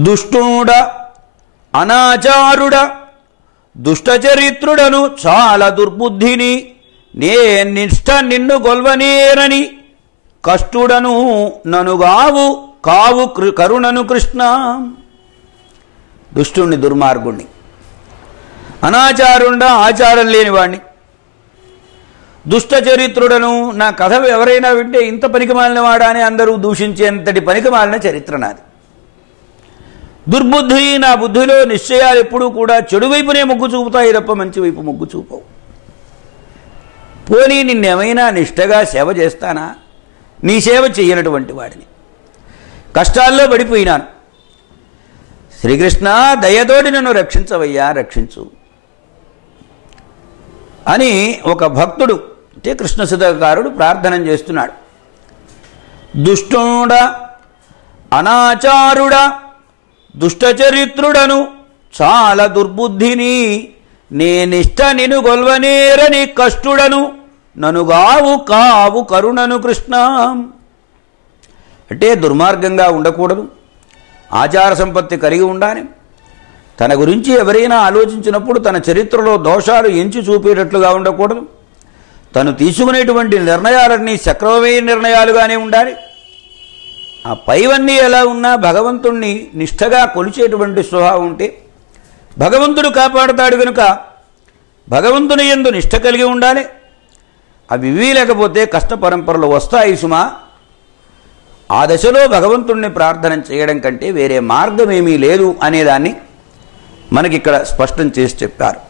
దుష్టుడ అనాచారుడ దుష్టచరిత్రుడను చాలా దుర్బుద్ధిని నే నిష్ట నిన్ను గొల్వనేరని కష్టుడను ననుగావు కావు కృ- కరుణను కృష్ణ. దుష్టుణ్ణి దుర్మార్గుణ్ణి. అనాచారుండ ఆచారం లేనివాణ్ణి. దుష్టచరిత్రుడను నా కథ ఎవరైనా వింటే ఇంత పనికిమాలిన వాడా అని అందరూ దూషించేంతటి పనికిమాలిన చరిత్ర నాది. దుర్బుద్ధి నా బుద్ధిలో నిశ్చయాలు ఎప్పుడూ కూడా చెడు వైపునే మొగ్గు చూపుతాయి తప్ప మంచి వైపు మొగ్గు చూపవు. పోనీ నిన్నేమైనా నిష్టగా సేవ చేస్తానా? నీ సేవ చేయనటువంటి వాడిని. కష్టాల్లో పడిపోయినాను. శ్రీకృష్ణ దయతోటి నన్ను రక్షించవయ్యా రక్షించు అని ఒక భక్తుడు అంటే కృష్ణసుధకారుడు ప్రార్థన చేస్తున్నాడు. దుష్టుడ అనాచారుడా దుష్టచరిత్రుడను చాలా దుర్బుద్ధిని నేనిష్ట నిను గొల్వనేరని కష్టుడను ననుగావు కావు కరుణను కృష్ణ. అంటే దుర్మార్గంగా ఉండకూడదు ఆచార సంపత్తి కలిగి ఉండాలి. తన గురించి ఎవరైనా ఆలోచించినప్పుడు తన చరిత్రలో దోషాలు ఎంచి చూపేటట్లుగా ఉండకూడదు. తను తీసుకునేటువంటి నిర్ణయాలన్నీ చక్రమైన నిర్ణయాలుగానే ఉండాలి. ఆ పైవన్నీ ఎలా ఉన్నా భగవంతుణ్ణి నిష్ఠగా కొలిచేటువంటి స్వభావం ఉంటే భగవంతుడు కాపాడుతాడు కనుక భగవంతుని ఎందు నిష్ఠ కలిగి ఉండాలి. అవి వీలేకపోతే లేకపోతే వస్తాయి సుమా. ఆ దశలో భగవంతుణ్ణి ప్రార్థన చేయడం కంటే వేరే మార్గం ఏమీ లేదు అనేదాన్ని మనకిక్కడ స్పష్టం చేసి చెప్పారు.